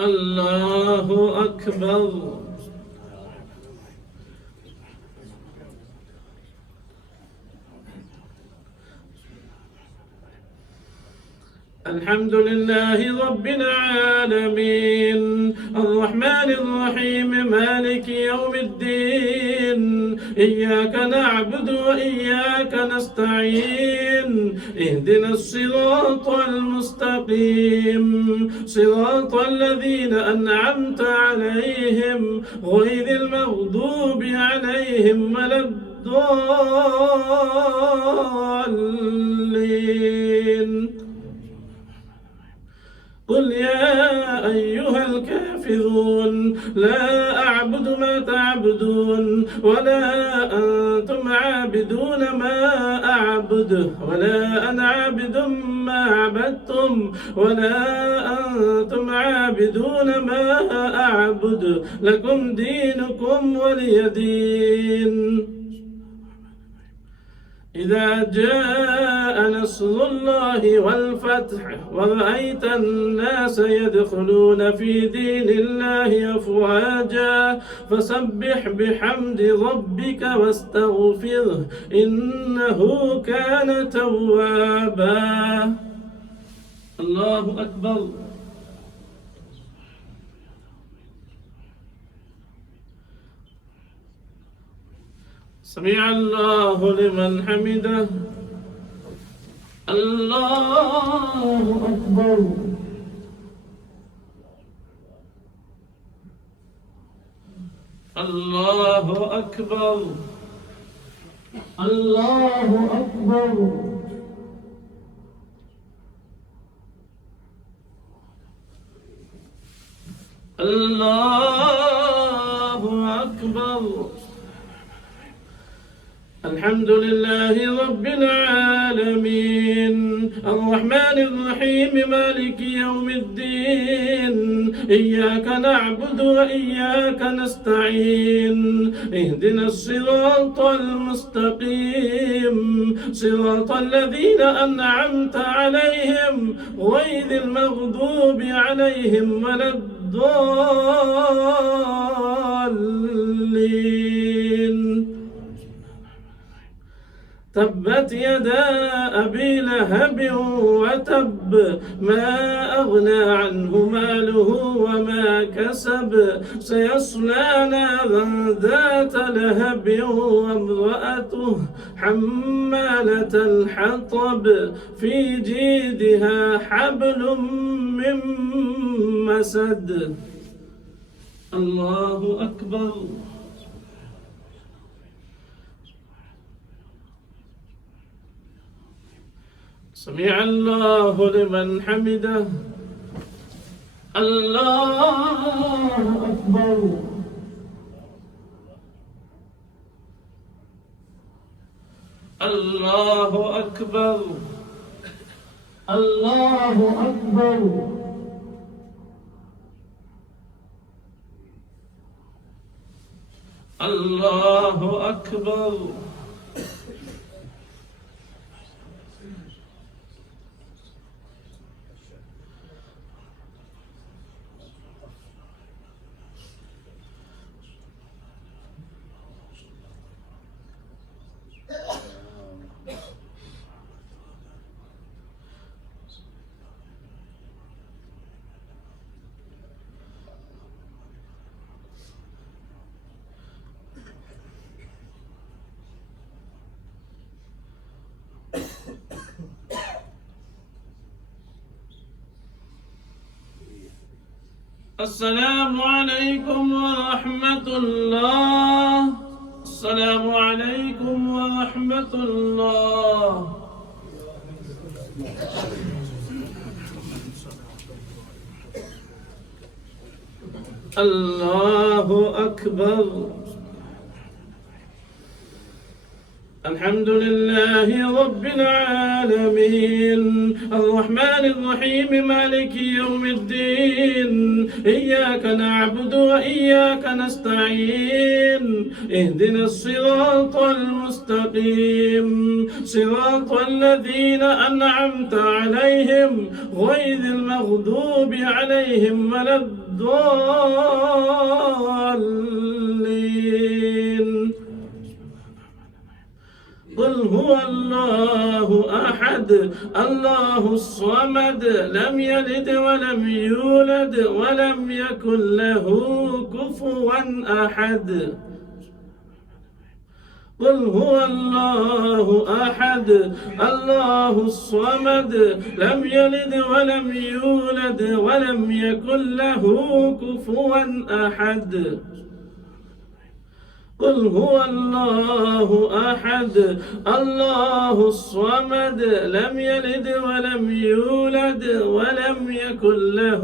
الله أكبر. الحمد لله رب العالمين الرحمن الرحيم مالك يوم الدين إياك نعبد وإياك نستعين اهدنا الصراط المستقيم صراط الذين أنعمت عليهم غير المغضوب عليهم ولا الضالين. قل يا أيها الكافرون لا أعبد ما تعبدون ولا أنتم عابدون ما أعبد ولا أنا عابد ما عبدتم ولا أنتم عابدون ما أعبد لكم دينكم ولي دين. إذا جاء نصر الله والفتح ورأيت الناس يدخلون في دين الله أفواجا فسبح بحمد ربك واستغفره إنه كان توابا. الله أكبر. سمع الله لمن حمده. الله أكبر. الله أكبر. الله أكبر. الله أكبر. الحمد لله رب العالمين الرحمن الرحيم مالك يوم الدين إياك نعبد وإياك نستعين اهدنا الصراط المستقيم صراط الذين أنعمت عليهم غير المغضوب عليهم ولا الضالين. تبت يدا أبي لهب وتب ما أغنى عنه ماله وما كسب سيصلى نارا ذات لهب وامرأته حمالة الحطب في جيدها حبل من مسد. الله أكبر. سمع الله لمن حمده. الله أكبر. الله أكبر. الله أكبر. الله أكبر. السلام عليكم ورحمة الله. السلام عليكم ورحمة الله. الله أكبر. الحمد لله رب العالمين الرحمن الرحيم مالك يوم الدين إياك نعبد وإياك نستعين اهدنا الصراط المستقيم صراط الذين أنعمت عليهم غير المغضوب عليهم ولا الضالين قل هو الله أحد الله الصمد لم يلد ولم يولد ولم يكن له كفوا أحد قل هو الله أحد الله الصمد لم يلد ولم يولد ولم يكن له كفوا أحد قل هو الله أحد الله الصمد لم يلد ولم يولد ولم يكن له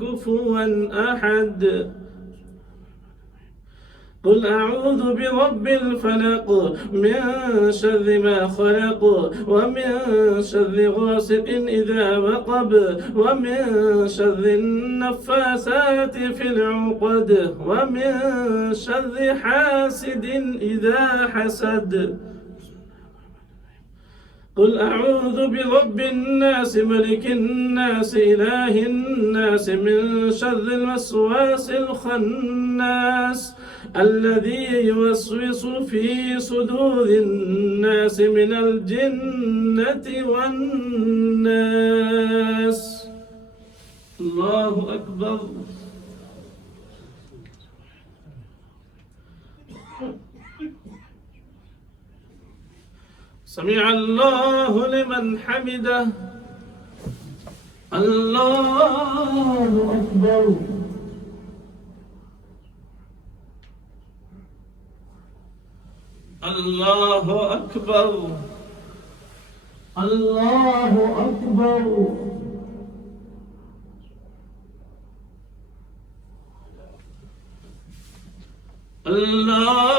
كفوا أحد قل أعوذ برب الفلق من شر ما خلق ومن شر غاسق إذا وقب ومن شر النفاثات في العقد ومن شر حاسد إذا حسد قل أعوذ برب الناس ملك الناس إله الناس من شر الوسواس الخناس الذي يوسوس في صدور الناس من الجنة والناس الله أكبر سمع الله لمن حمده الله أكبر الله أكبر الله أكبر الله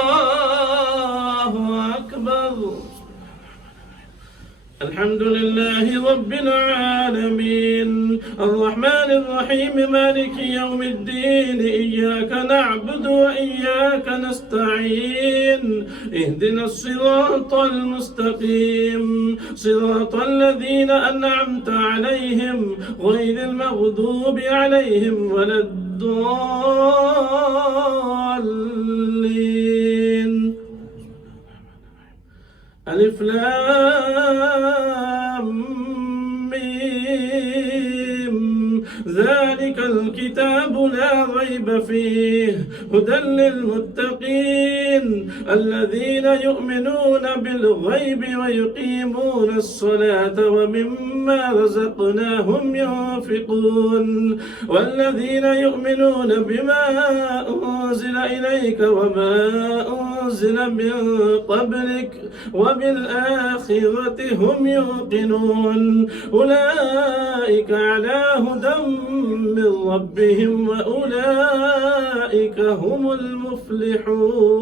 أكبر الحمد لله رب العالمين الرحمن الرحيم مالك يوم الدين إياك نعبد وإياك نستعين اهدنا الصراط المستقيم صراط الذين أنعمت عليهم غير المغضوب عليهم ولا الضالين ألف لام ميم ذلك الكتاب لا ريب فيه هدى للمتقين الذين يؤمنون بالغيب ويقيمون الصلاة ومما رزقناهم ينفقون والذين يؤمنون بما أنزل إليك وما أنزل من قبلك وبالآخرة هم يوقنون أولئك على هدى من ربهم وأولئك هم المفلحون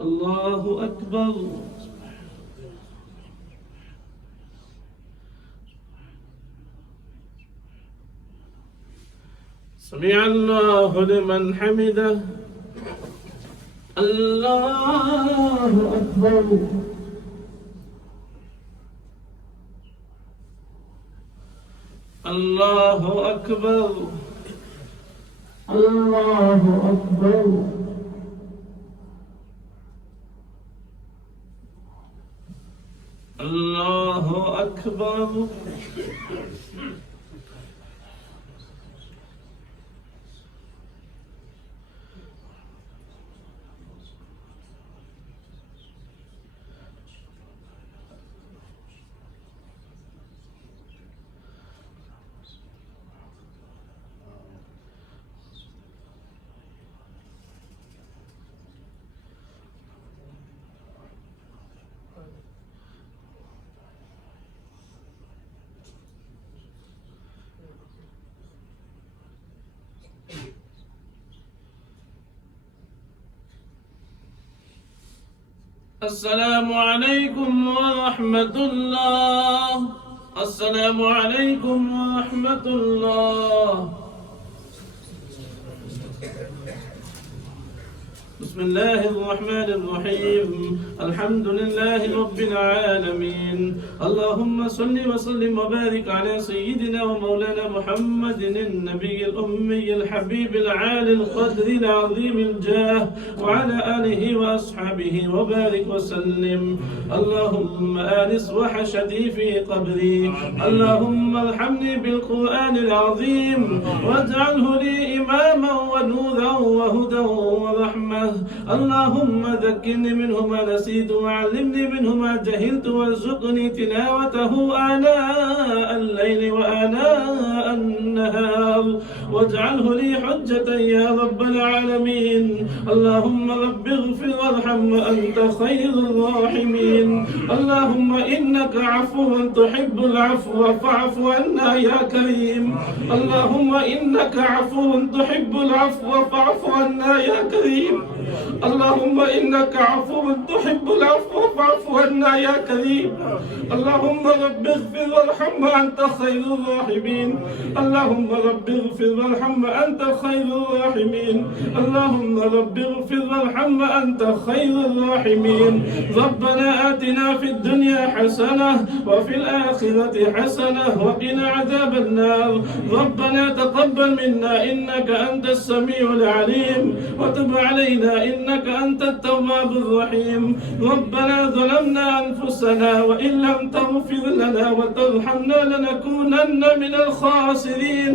الله أكبر سمع الله لمن حمده الله أكبر الله أكبر الله أكبر الله أكبر السلام عليكم ورحمة الله. السلام عليكم ورحمة الله. بسم الله الرحمن الرحيم. الحمد لله رب العالمين. اللهم صل وسلم وبارك على سيدنا ومولانا محمد النبي الأمي الحبيب العالي القدر العظيم الجاه وعلى آله وأصحابه وبارك وسلم. اللهم آنس وحشتي في قبري. اللهم ارحمني بالقرآن العظيم واجعله لي إماما ونورا وهدى ورحمة. اللهم ذكرني منه ما نسيت وعلمني منه ما جهلت وارزقني تلاوته آناء الليل وآناء النهار واجعله لي حجة يا رب العالمين. اللهم رب اغفر وارحم وأنت خير الراحمين. اللهم إنك عفو تحب العفو فاعف عنا يا كريم. اللهم إنك عفو تحب العفو فاعف عنا يا كريم. اللهم إنك عفو تحب العفو فاعف عنا يا كريم. اللهم رب اغفر وارحم وأنت خير الراحمين. اللهم رب اغفر وارحم وأنت خير الراحمين. اللهم رب اغفر وارحم وأنت خير الراحمين. ربنا آتنا في الدنيا حسنة وفي الآخرة حسنة وقنا عذاب النار. ربنا تقبل منا إنك أنت السميع العليم وتب علينا إنك أنت التواب الرحيم. ربنا ظلمنا أنفسنا وإن لم تغفر لنا وترحمنا لنكونن من الخاسرين.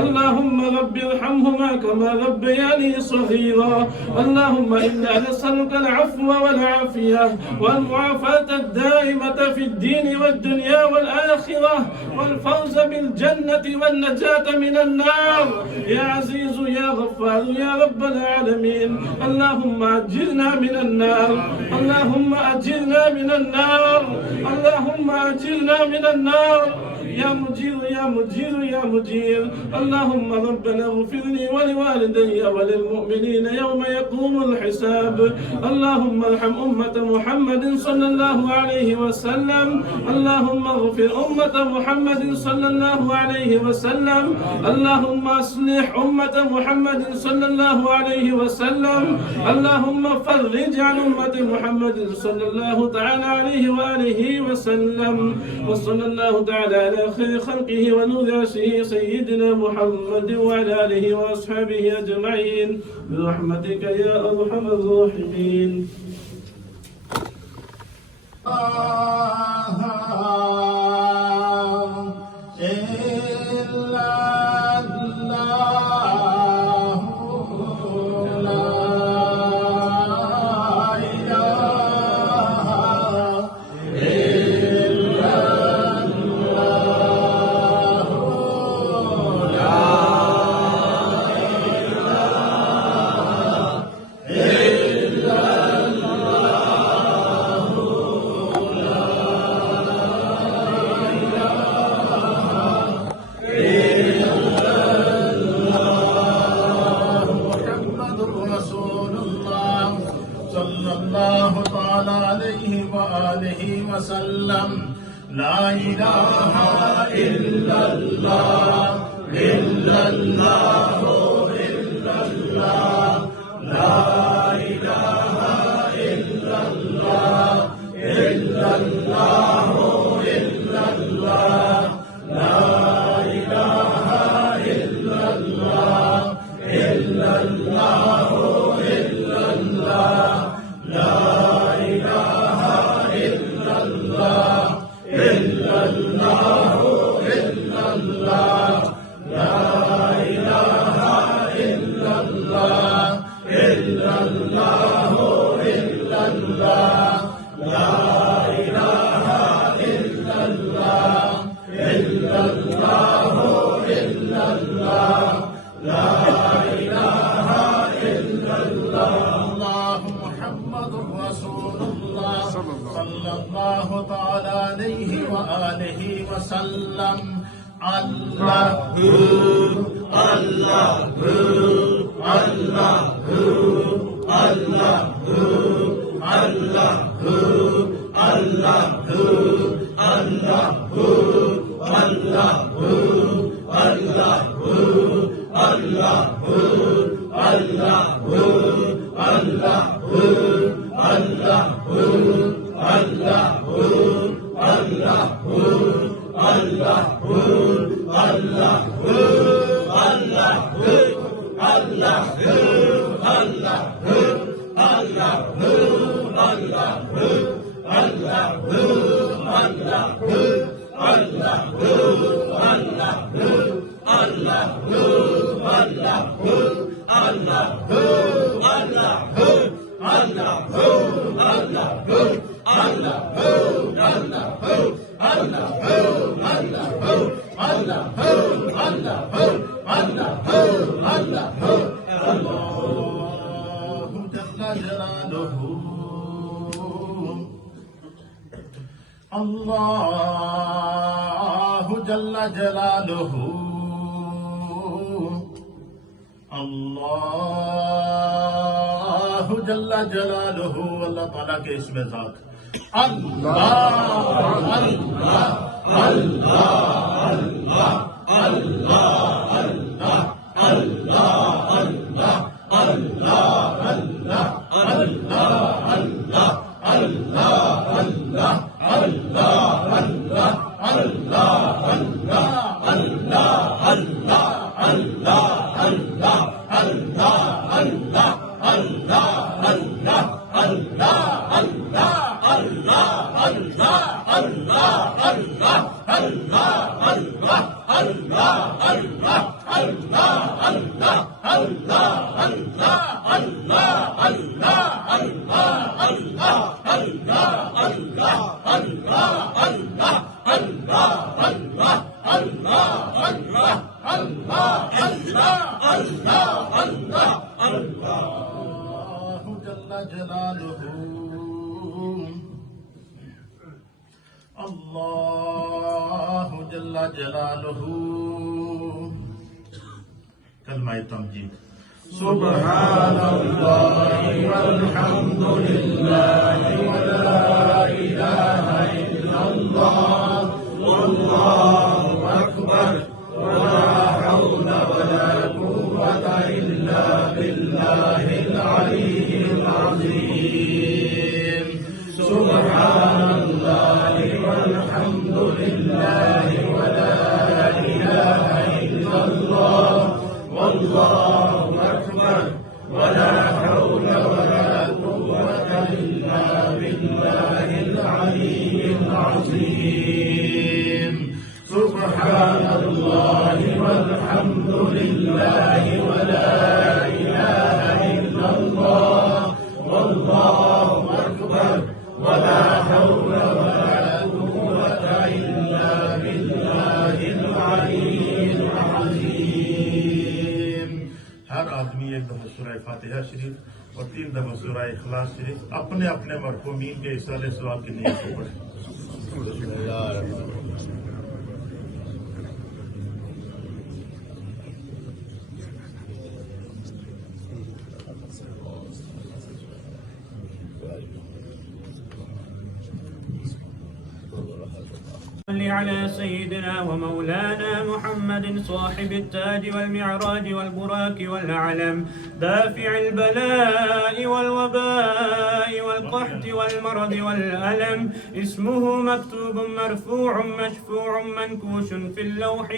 اللهم رب ارحمهما كما ربياني صغيرا. اللهم إنا نسألك العفو والعافية والمعافاة الدائمة في الدين والدنيا والآخرة والفوز بالجنة والنجاة من النار يا عزيز يا غفار يا رب العالمين. اللهم أجرنا من النار. اللهم أجرنا من النار. اللهم أجرنا من النار يا مجير يا مجير يا مجير. اللهم ربنا اغفر لي ولوالدي وللمؤمنين يوم يقوم الحساب. اللهم ارحم أمة محمد صلى الله عليه وسلم. اللهم اغفر أمة محمد صلى الله عليه وسلم. اللهم اصلح أمة محمد صلى الله عليه وسلم. اللهم فرج عن أمة محمد صلى الله تعالى عليه وآله وسلم. وصلى الله تعالى على خير خلقه ونور عرشه سيدنا محمد وعلى آله وأصحابه أجمعين برحمتك يا أرحم الراحمين. لا إله إلا الله إلا الله إلا الله. لا إله إلا الله إلا الله إلا الله. لا إله إلا الله إلا الله إلا الله. لا إله إلا الله إلا الله إلا الله. لا إله إلا الله إلا الله إلا الله. لا إله إلا الله إلا الله إلا الله. لا إله إلا الله. الله محمد رسول الله صلى الله تعالى عليه وآله وسلم. الله الله الله الله अल्लाहु जल्ला जलालुहु अल्लाहु जल्ला जलालुहु अल्लाह ताला के इसमें ज़ात अल्लाह अल्लाह अल्लाह अल्लाह अल्लाह अल्लाह अल्लाह अल्लाह अल्लाह अल्लाह अल्लाह अल्लाह अल्लाह अल्लाहु जल्ला जलालुहु कलमा तमजीद सुब्हानल्लाहि वल्हम्दुलिल्लाहि वला इलाहा इल्लल्लाह वल्लाहु अकबर वला हौला वला कुव्वता इल्ला बिल्लाहिल अलिय्यिल अज़ीम सुब्हानल्लाहि वल्हम्दुलिल्लाहि वला इलाहा इल्लल्लाह वल्लाहु अकबर वला हौला वला कुव्वता इल्ला बिल्लाहिल अलिय्यिल अज़ीम सुब्हानल्लाहि वल्हम्दुलिल्लाहि वला इलाहा इल्लल्लाह वल्लाहु अकबर वला हौला वला कुव्वता इल्ला बिल्लाहिल अलिय्यिल अज़ीम। हर आदमी एक दफा सूरह फातिहा शरीफ और 3 दफा सूरह इखलास शरीफ अपने अपने मरहूमीन के इसाले सवाब की नीयत से पढ़े। على سيدنا ومولانا محمد صاحب التاج والمعراج والبراك والعلم دافع البلاء والوباء والقحط والمرض والألم اسمه مكتوب مرفوع مشفوع منكوش في اللوح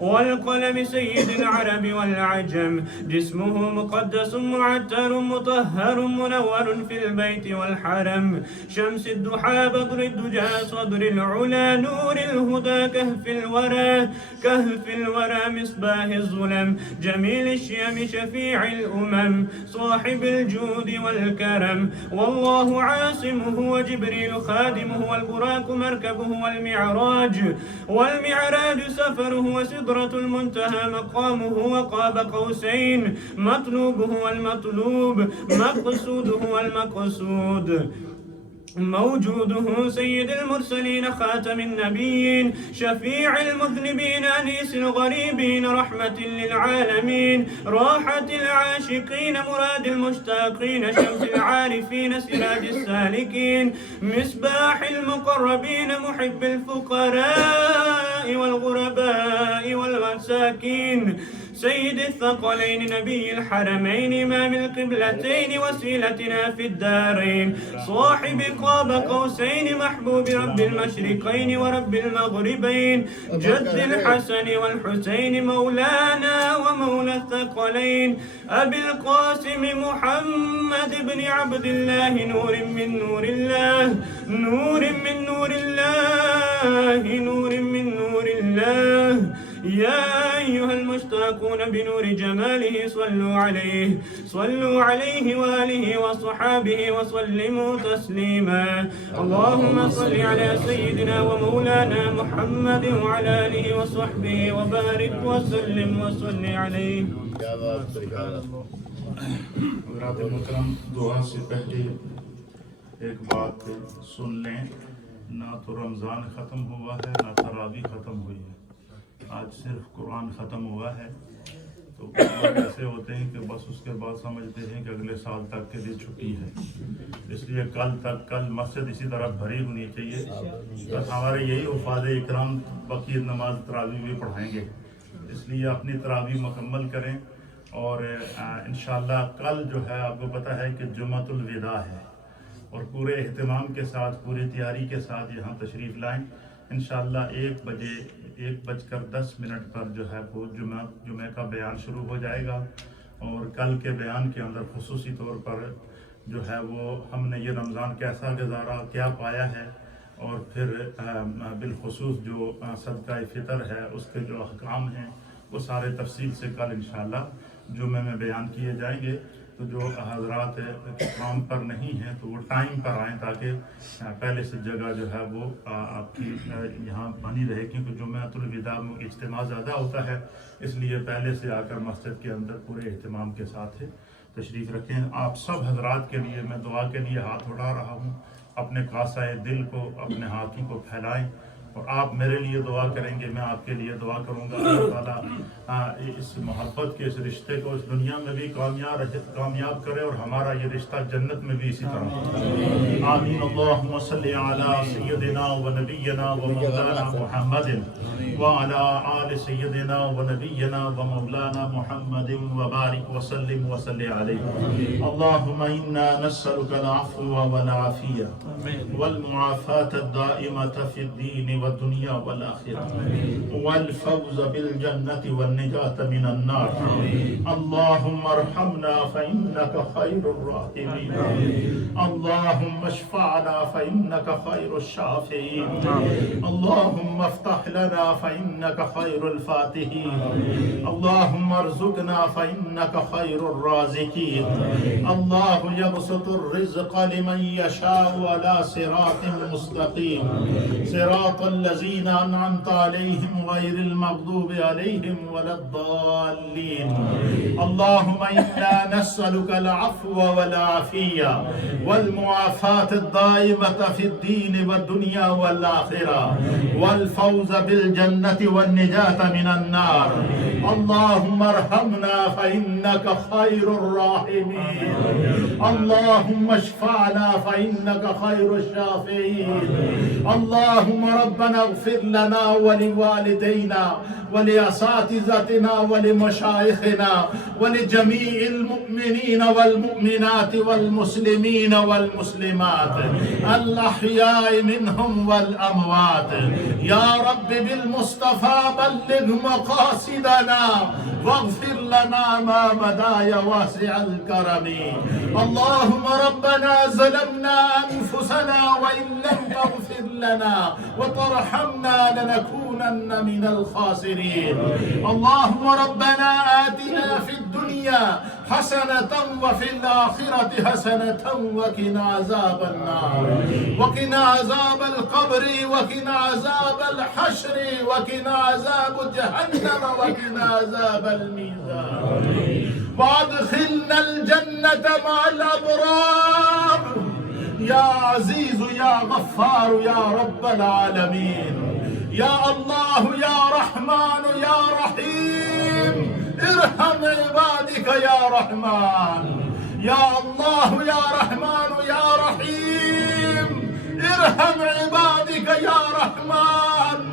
والقلم سيد العرب والعجم جسمه مقدس معتر مطهر منور في البيت والحرم شمس الضحى بدر الدجى صدر العلا نور الهدى كهف الورى مصباح الظلم جميل الشيم شفيع الأمم صاحب الجود والكرم والله عاصمه وجبريل خادمه والبراك مركبه والمعراج سفره وسدرة المنتهى مقامه وقاب قوسين مطلوبه والمطلوب مقصوده والمقصود موجوده سيد المرسلين خاتم النبيين شفيع المذنبين أنيس الغريبين رحمة للعالمين راحة العاشقين مراد المشتاقين شمس العارفين سراج السالكين مصباح المقربين محب الفقراء والغرباء والمساكين سيد الثقلين نبي الحرمين إمام القبلتين وسيلتنا في الدارين صاحب قاب قوسين محبوب رب المشرقين ورب المغربين جد الحسن والحسين مولانا ومولى الثقلين أبي القاسم محمد بن عبد الله نور من نور الله نور من نور الله نور من نور الله يا أيها المشتاقون بنور جماله صلوا عليه وآله وصحابه وسلموا تسليما اللهم صل على سيدنا ومولانا محمد وعلى آله وصحبه وبارك وسلم وصل عليه हज़रात मुकरम दुआ से पहले एक बात सुन लें ना तो रमज़ान ख़त्म हुआ है ना तरावी ख़त्म हुई है आज सिर्फ कुरान ख़त्म हुआ है तो ऐसे होते हैं कि बस उसके बाद समझते हैं कि अगले साल तक के लिए छुट्टी है इसलिए कल मस्जिद इसी तरह भरी होनी चाहिए बस हमारे यही उफाद इकराम बकीर नमाज तरावी भी पढ़ाएंगे इसलिए अपनी तरावी मुकम्मल करें और इंशाअल्लाह कल जो है आपको पता है कि जुम्मतुल विदा है और पूरे एहतमाम के साथ पूरी तैयारी के साथ यहाँ तशरीफ़ लाएं इंशाअल्लाह 1:10 पर जो है वो जुमे का बयान शुरू हो जाएगा और कल के बयान के अंदर खुसूसी तौर पर जो है वो हमने ये रमज़ान कैसा गुजारा क्या पाया है और फिर बिलखुसूस जो सदका फ़ितर है उसके जो अहकाम हैं वो सारे तफसील से कल इंशाअल्लाह जुमे में बयान किए जाएंगे तो जो हज़रात काम पर नहीं हैं तो वो टाइम पर आएँ ताकि पहले से जगह जो है वो आपकी यहाँ बनी रहे क्योंकि जुम्मतुल विदा में इज्तिमा ज़्यादा होता है इसलिए पहले से आकर मस्जिद के अंदर पूरे एहतमाम के साथ तशरीफ़ रखें आप सब हज़रात के लिए मैं दुआ के लिए हाथ उठा रहा हूँ अपने कासाए दिल को अपने हाथों को फैलाएँ और आप मेरे लिए दुआ करेंगे मैं आपके लिए दुआ करूँगा अल्लाह ताला इस मोहब्बत के इस रिश्ते को इस दुनिया में भी कामयाब करे और हमारा ये रिश्ता जन्नत में भी इसी तरह आमीन अल्लाहुम्मा सल्ली अला सय्यदिना व नबिय्यिना व मौलाना मुहम्मदिन व अला आलि सय्यदिना व नबिय्यिना व मौलाना मुहम्मदिन व बारिक व सल्लिम व सल्लि अलैहि अल्लाहुम्मा इन्ना नस्अलुका अल-अफ़्व वल आफ़िया वल मुआफ़ात अद-दाइमत फ़िद-दीन दुनिया वल आखिरह वल फौज़ बिल जन्नति वन निजात मिनन नार अल्लाहुम्मा अरहमना फ़इन्नका खैरुर राहिमीन अल्लाहुम्मा अशफ़अना फ़इन्नका खैरुश शाफ़िईन अल्लाहुम्मा अफ़्तह लना फ़इन्नका खैरुल फ़ातिहीन अल्लाहुम्मा अर्ज़ुक़ना फ़इन्नका खैरुर राज़िक़ीन अल्लाहु यबसुतुर रिज़्क़ लिमन यशाअु अला सिरातिन मुस्तक़ीम सिरात الذين أنعمت عليهم غير المغضوب عليهم ولا الضالين اللهم إنا نسألك العفو والعافية والمعافاة الدائمة في الدين والدنيا والآخرة والفوز بالجنة والنجاة من النار اللهم ارحمنا فإنك خير الراحمين اللهم اشفعنا فإنك خير الشافعين اللهم ربنا اغفر لنا ولوالدينا ولأساتذتنا ولمشايخنا ولجميع المؤمنين والمؤمنات والمسلمين والمسلمات الأحياء منهم والأموات يا رب بالمصطفى بلغ مقاصدنا واغفر لنا ما مدى يا واسع الكرم اللهم ربنا ظلمنا أنفسنا وإن لم تغفر لنا وترحمنا لنكونن من الخاسرين اللهم ربنا آتنا في الدنيا حسنة وفي الآخرة حسنة وقنا عذاب النار وقنا عذاب القبر وقنا عذاب الحشر وقنا عذاب جهنم وقنا عذاب الميزان وادخلنا الجنة مع الأبرار یا عزیز یا غفار یا رب العالمین، یا اللہ یا رحمان یا رحیم ارحم عبادک یا رحمان، یا اللہ یا رحمان یا رحیم ارحم عبادک یا رحمان،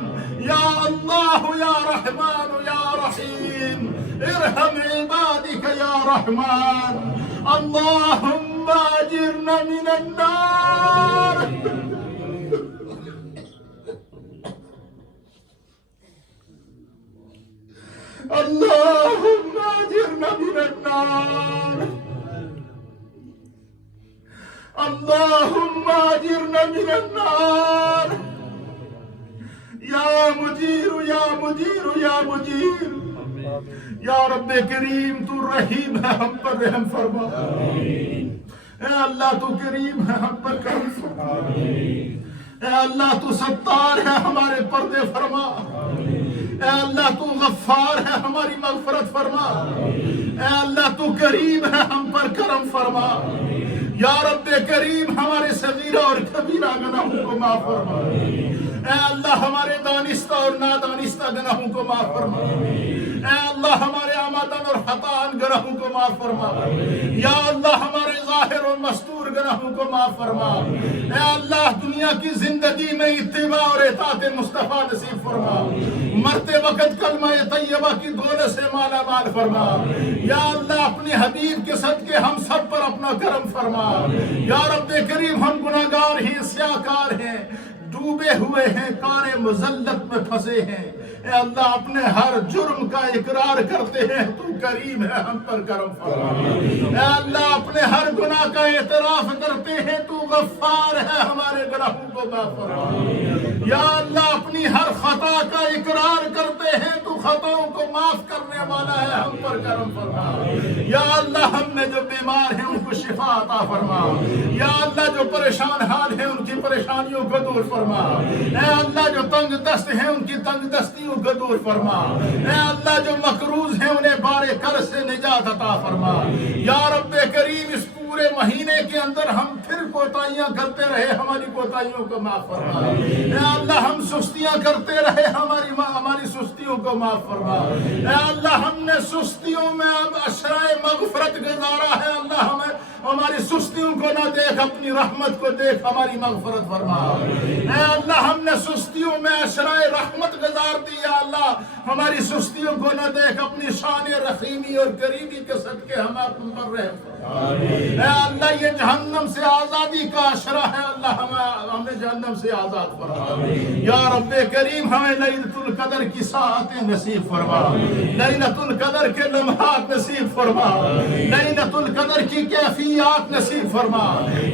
یا اللہ یا رحمان یا رحیم ارحم عبادک یا رحمان، اللہم اجرنا من النار۔ اللہم اجرنا من النار، اللہم اجرنا من النار، یا مجیر یا مجیر یا مجیر، یا رب کریم تو رحیم ہے، ہم پر رحم فرما، اے اللہ تو کریم ہے، ہم پر کرم فرما، اے اللہ تو ستار ہے، ہمارے پردے فرما، اے اللہ تو غفار ہے، ہماری مغفرت فرما، اے اللہ تو کریم ہے، ہم پر کرم فرما، یا رب کریم ہمارے صغیرہ اور کبیرہ گناہوں کو معاف فرما، اے اللہ ہمارے دانستہ اور نادانستہ گناہوں کو معاف فرما، اے اللہ ہمارے آمدن اور خطاً گناہوں کو معاف فرما، یا اللہ ہمارے ظاہر اور مستور گناہوں کو معاف فرما، اے اللہ دنیا کی زندگی میں اتباع اور اطاعت مصطفیٰ نصیب فرما، مرتے وقت کلمہ طیبہ کی دولت سے مالا مال فرما، یا اللہ اپنے حبیب کے صدقے ہم سب پر اپنا کرم فرما، یا رب کریم ہم گناہگار ہیں، سیاہکار ہیں، ڈوبے ہوئے ہیں، کار مذلت میں پھنسے ہیں، اے اللہ اپنے ہر جرم کا اقرار کرتے ہیں، تو کریم ہے، ہم پر کرم فرما، اے اللہ اپنے ہر گناہ کا اعتراف کرتے ہیں، تو غفار ہے، ہمارے گناہوں کو معاف فرما، یا اللہ اپنی ہر خطا کا اقرار کرتے ہیں، تو خطاؤں کو معاف کرنے والا ہے، ہم پر کرم فرما، یا اللہ ہم میں جو بیمار ہیں ان کو شفا عطا فرما، یا اللہ جو پریشان حال ہیں ان کی پریشانیوں کو دور فرما، اے اللہ جو تنگ دست ہیں ان کی تنگ دستیوں کو دور فرما، اے اللہ جو مقروض ہیں انہیں بار قرض سے نجات عطا فرما، یا رب کریم اس پورے مہینے کے اندر ہم پھر کوتاہیاں کرتے رہے، ہماری کوتاہیوں کو معاف فرما، اے اللہ ہم سستیاں کرتے رہے، ہماری سستیوں کو معاف فرما، اے اللہ ہم نے سستیوں میں اب اشرائے مغفرت گزارا ہے، اللہ ہمیں ہماری سستیوں کو نہ دیکھ، اپنی رحمت کو دیکھ، ہماری مغفرت فرما، اے اللہ ہم نے سستیوں میں اشرائے رحمت گزار دی، یا اللہ ہماری سستیوں کو نہ دیکھ، اپنی شان رحیمی اور کریمی کے صدقے ہمارے پر رحم فرما، اے اللہ یہ جہنم سے آزادی کا اشرا ہے، اللہ ہمیں جہنم سے آزاد فرما، یا رب کریم ہمیں لیلۃ القدر کی ساعتیں نصیب فرما، لیلۃ القدر کے لمحات نصیب فرما، لیلۃ القدر کی کیفیات نصیب فرما،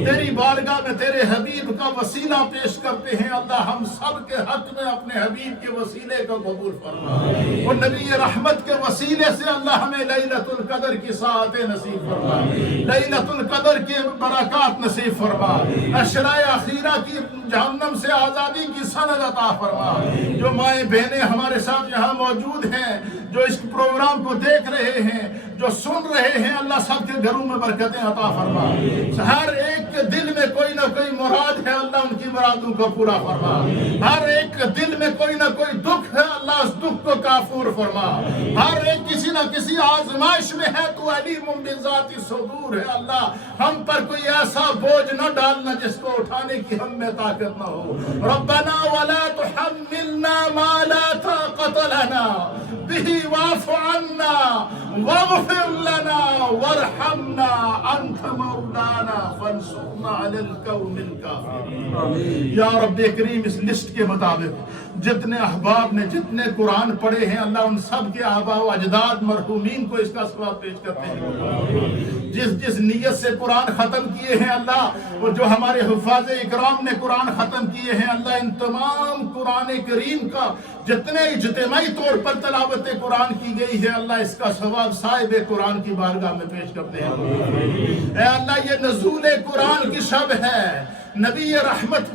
تیری بارگاہ میں تیرے حبیب کا وسیلہ پیش کرتے ہیں، اللہ ہم سب کے حق میں اپنے حبیب کے وسیلے کو قبول فرما، اور نبی رحمت کے وسیلے سے اللہ ہمیں لیلۃ القدر کی ساعتیں نصیب فرما، لیلۃ القدر کے برکات نصیب فرما، اشرائے اخیرہ کی جہنم سے آزادی کی سند عطا فرما، جو مائیں بہنیں ہمارے ساتھ یہاں موجود ہیں، جو اس پروگرام کو دیکھ رہے ہیں، جو سن رہے ہیں، اللہ سب کے گھروں میں برکتیں عطا فرما، ہر ایک کے دل میں کوئی نہ کوئی مراد ہے، اللہ ان کی مرادوں کو پورا فرما، ہر ایک دل میں کوئی نہ کوئی دکھ ہے، اللہ اس دکھ کو کافور فرما، ہر ایک کسی نہ کسی آزمائش میں ہے، تو علیم بذات الصدور ہے، اللہ ہم پر کوئی ایسا بوجھ نہ ڈالنا جس کو اٹھانے کی ہم میں طاقت نہ ہو، ربنا ولا تحملنا ما لا طاقت لنا به واعف عنا واغفر لنا وارحمنا انت مولانا فانصرنا على القوم الكافرين، یا رب کریم اس لسٹ کے مطابق جتنے احباب نے جتنے قرآن پڑھے ہیں، اللہ ان سب کے آباء و اجداد مرحومین کو اس کا ثواب پیش کرتے ہیں، جس نیت سے قرآن ختم کیے ہیں، اللہ اور جو ہمارے حفاظ اکرام نے قرآن ختم کیے ہیں، اللہ ان تمام قرآن کریم کا جتنے اجتماعی طور پر تلاوت قرآن کی گئی ہے، اللہ اس کا ثواب صاحب قرآن کی بارگاہ میں پیش کرتے ہیں، اے اللہ یہ نزول قرآن کی شب ہے، نبی رحمت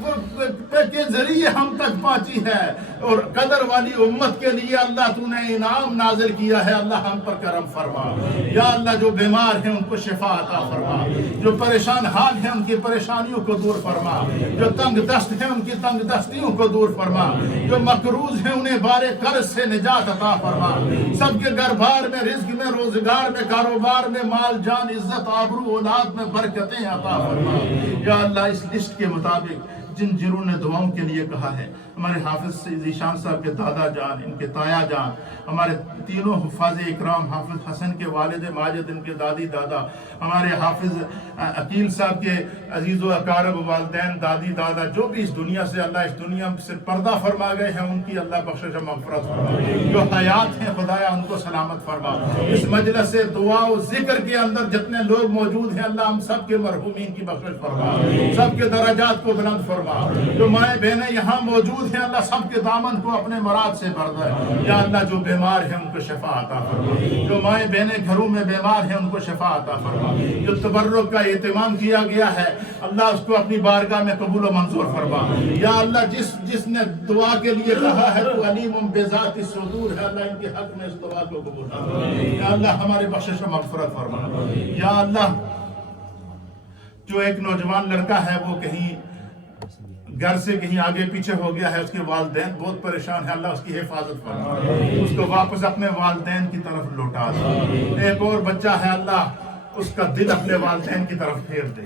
کے ذریعے ہم تک پہنچی ہے، اور قدر والی امت کے لیے اللہ تو نے انعام نازل کیا ہے۔ اللہ ہم پر کرم فرما یا اللہ، جو بیمار ہیں ان کو شفا عطا فرما، جو پریشان حال ہیں ان کی پریشانیوں کو دور فرما، جو تنگ دست ہیں ان کی تنگ دستیوں کو دور فرما، جو مقروض ہیں انہیں بارے قرض سے نجات عطا فرما، سب کے گھر بار میں، رزق میں، روزگار میں، کاروبار میں، مال جان عزت آبرو اولاد میں برکتیں عطا فرما یا اللہ۔ اس لسٹ کے مطابق جنہوں نے دعاؤں کے لیے کہا ہے، ہمارے حافظ ذیشان صاحب کے دادا جان، ان کے تایا جان، ہمارے تینوں حفاظ اکرام، حافظ حسن کے والد ماجد، ان کے دادی دادا، ہمارے حافظ عقیل صاحب کے عزیز و اقارب والدین، دادی دادا، جو بھی اس دنیا سے اللہ اس دنیا سے پردہ فرما گئے ہیں، ان کی اللہ بخشش و مغفرت فرما، جو حیات ہیں خدایا ان کو سلامت فرما۔ اس مجلس سے دعا و ذکر کے اندر جتنے لوگ موجود ہیں اللہ ہم سب کے مرحومین کی بخشش فرما، سب کے درجات کو بلند فرما۔ جو مائیں بہنیں یہاں موجود ہیں اللہ سب کے دامن کو اپنے مراد سے بھر دے یا اللہ۔ جو بیمار ہیں ان کو شفا عطا فرما، جو مائیں بہنیں گھروں میں بیمار ہیں ان کو شفا عطا فرما۔ جو تبرک کا اہتمام کیا گیا ہے اللہ اس کو اپنی بارگاہ میں قبول و منظور فرما یا اللہ۔ جس نے دعا کے لیے کہا ہے تو علیم بذات الصدور ہے اللہ، ان کے حق میں اس دعا کو قبول فرما یا اللہ۔ ہمارے بخشش و مغفرت فرما یا اللہ۔ جو ایک نوجوان لڑکا ہے وہ کہیں گھر سے کہیں آگے پیچھے ہو گیا ہے، اس کے والدین بہت پریشان ہیں اللہ، اس کی حفاظت فرما، اس کو واپس اپنے والدین کی طرف لوٹا دے۔ ایک اور بچہ ہے اللہ، اس کا دل اپنے والدین کی طرف پھیر دے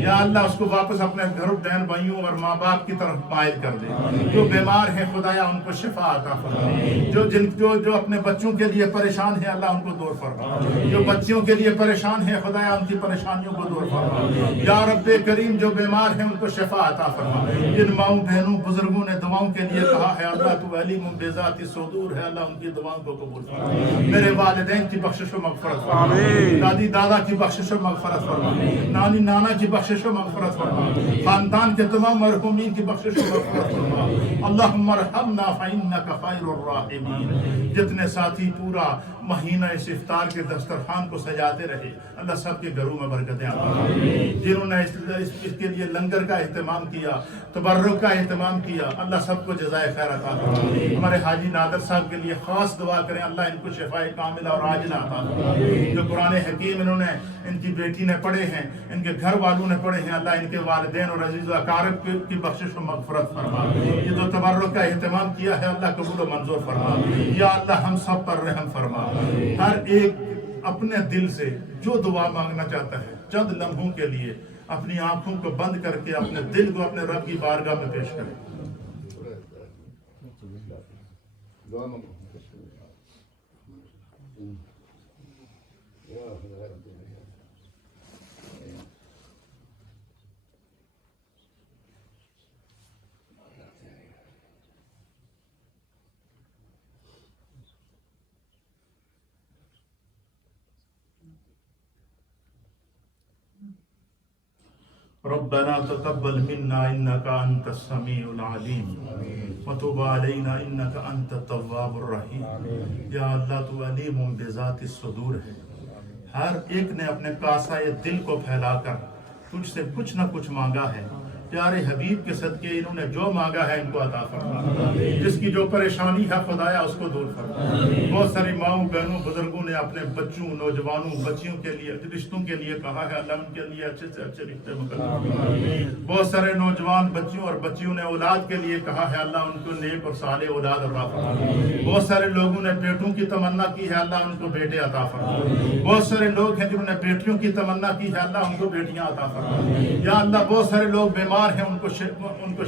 یا اللہ، اس کو واپس اپنے گھر بہن بھائیوں اور ماں باپ کی طرف مائل کر دے۔ جو بیمار ہیں خدایا ان کو شفا عطا فرما، جو اپنے بچوں کے لیے پریشان ہیں اللہ ان کو دور فرما، جو بچیوں کے لیے پریشان ہیں خدایا ان کی پریشانیوں کو دور فرما یا رب کریم۔ جو بیمار ہیں ان کو شفا عطا فرما۔ جن ماؤں بہنوں بزرگوں نے دعاؤں کے لیے کہا ہے اللہ تو علیم بذات الصدور ہے اللہ، ان کی دعاؤں کو قبول فرما۔ میرے والدین کی بخشش و مغفرت فرما، دادی دادا کی بخشش و مغفرت فرما، نانی نانا کی بخشش و مغفرت فرما، خاندان کے تمام مرحومین کی بخشش و مغفرت فرما۔ اللہم ارحمنا فإنک خیر الراحمین۔ جتنے ساتھی پورا مہینہ اس افطار کے دسترخوان کو سجاتے رہے اللہ سب کے گھروں میں برکتیں عطا فرما۔ جنہوں نے اس کے لیے لنگر کا اہتمام کیا، تبرک کا اہتمام کیا اللہ سب کو جزائے خیر عطا فرما۔ ہمارے حاجی نادر صاحب کے لیے خاص دعا کریں اللہ ان کو شفاء کاملہ اور عاجلہ عطا فرما۔ جو قرآن حکیم انہوں نے ان کی بیٹی نے پڑھے ہیں، ان کے گھر والوں نے پڑھے ہیں اللہ ان کے والدین اور عزیز و اقارب کی بخشش و مغفرت فرما۔ یہ جو تبرک کا اہتمام کیا ہے اللہ قبول و منظور فرما یا اللہ۔ ہم سب پر رحم فرما، ہر ایک اپنے دل سے جو دعا مانگنا چاہتا ہے چند لمحوں کے لیے اپنی آنکھوں کو بند کر کے اپنے دل کو اپنے رب کی بارگاہ میں پیش کرے۔ ربنا تقبل منا انك انت السميع العليم وتب علينا انك انت التواب الرحيم یا اللہ تو علیم بذات الصدور ہے۔ ہر ایک نے اپنے کاسہ دل کو پھیلا کر تجھ سے کچھ نہ کچھ مانگا ہے، پیارے حبیب کے صدقے انہوں نے جو مانگا ہے ان کو عطا فرما، جس کی جو پریشانی ہے خدایا اس کو دور فرما۔ بہت ساری ماؤں بہنوں بزرگوں نے اپنے بچوں نوجوانوں بچیوں کے لیے رشتوں کے لیے کہا ہے اللہ ان کے لیے اچھے سے اچھے رشتے مقرر فرما۔ بہت سارے نوجوان بچیوں اور بچیوں نے اولاد کے لیے کہا ہے اللہ ان کو نیک اور صالح اولاد عطا فرما۔ بہت سارے لوگوں نے بیٹوں کی تمنا کی ہے اللہ ان کو بیٹے عطا فرما۔ بہت سارے لوگ ہیں جنہوں نے بیٹیوں کی تمنا کی ہے اللہ ان کو بیٹیاں عطا فرما یا اللہ۔ بہت سارے لوگ بیمار ہیں ان کو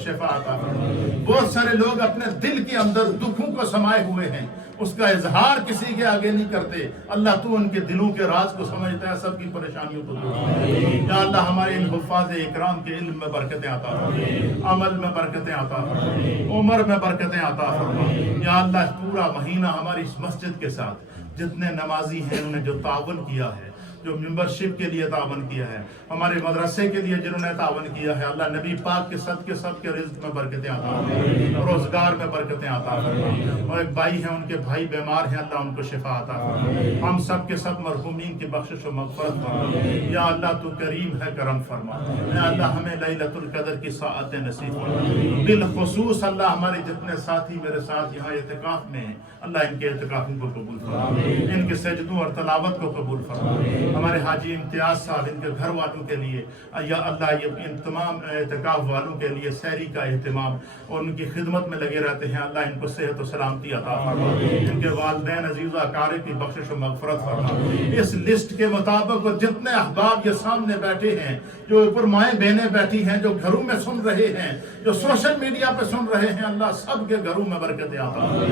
شفا عطا فرما۔ بہت سارے لوگ اپنے دل کے اندر دکھوں کو سمائے ہوئے ہیں، اس کا اظہار کسی کے آگے نہیں کرتے اللہ تو ان کے دلوں کے راز کو سمجھتا ہے، سب کی پریشانیوں کو دور فرما یا اللہ۔ ہمارے ان حفاظ اکرام کے علم میں برکتیں عطا فرما، عمل میں برکتیں عطا فرما، عمر میں برکتیں عطا فرما یا اللہ۔ پورا مہینہ ہماری اس مسجد کے ساتھ جتنے نمازی ہیں انہوں نے جو تعاون کیا ہے جو ممبرشپ کے لیے تعاون کیا ہے، ہمارے مدرسے کے لیے جنہوں نے تعاون کیا ہے، اللہ نبی پاک کے صدقے سب کے رزق میں برکتیں عطا فرما، روزگار میں برکتیں عطا فرما۔ اور ایک بھائی ہیں، ان کے بھائی بیمار ہیں، اللہ ان کو شفا عطا فرما۔ ہم سب کے سب مرحومین کی بخشش و مغفرت فرما۔ یا اللہ تو کریم ہے، کرم فرما۔ یا اللہ ہمیں لیلۃ القدر کی ساعتیں نصیب فرما۔ بالخصوص اللہ ہمارے جتنے ساتھی میرے ساتھ یہاں اعتکاف میں ہیں، اللہ ان کے اعتکافوں کو قبول فرما، ان کے سجدوں اور تلاوت کو قبول فرما۔ ہمارے حاجی امتیاز صاحب، ان کے گھر والوں کے لیے یا اللہ یہ ان تمام اعتکاف والوں کے لیے سحری کا اہتمام اور ان کی خدمت میں لگے رہتے ہیں، اللہ ان کو صحت و سلامتی عطا فرما، ان کے والدین عزیز و اقارب کی بخشش و مغفرت فرما۔ اس لسٹ کے مطابق جتنے احباب یہ سامنے بیٹھے ہیں، جو اوپر مائیں بہنیں بیٹھی ہیں، جو گھروں میں سن رہے ہیں، جو سوشل میڈیا پہ سن رہے ہیں، اللہ سب کے گھروں میں برکتیں عطا فرما،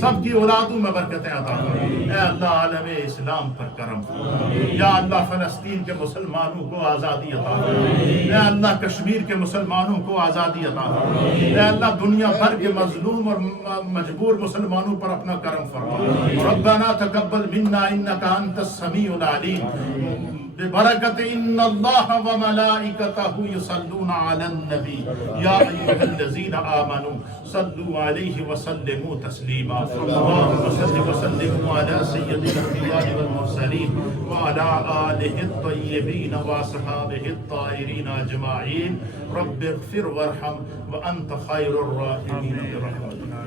سب کی اولادوں میں برکتیں عطا فرما۔ اے اللہ عالم اسلام پر کرم فرما۔ یا اللہ فلسطین کے مسلمانوں کو آزادی عطا فرما۔ اے اللہ کشمیر کے مسلمانوں کو آزادی عطا فرما۔ اے اللہ دنیا بھر کے مظلوم اور مجبور مسلمانوں پر اپنا کرم فرما۔ ربنا تقبل منا انک انت السمیع العلیم ببرکت ان اللہ وملائکتہ یصلون علی النبی یا ایھا الذین آمنوا صلوا علیہ وسلموا تسلیما۔ اللہم صل وسلم علی سید الانبیاء والمرسلین وعلی آلہ الطیبین واصحابہ الطاہرین اجمعین۔ رب اغفر وارحم وانت خیر الراحمین برحمتک۔